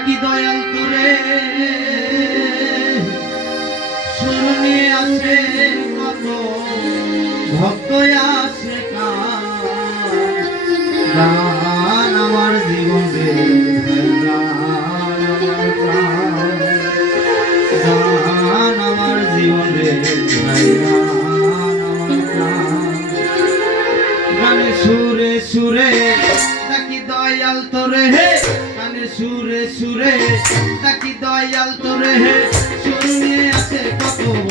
ডাকি দয়াল তোরে সুর নিয়ে আসে কত ভক্ত আসে গান আমার জীবন রে গান আমার জীবন রে গানে সুরে সুরে ডাকি দয়াল তোরে হে গানে সুরে সুরে ডাকি দয়াল তোরে হে সুর নিয়ে আসে কত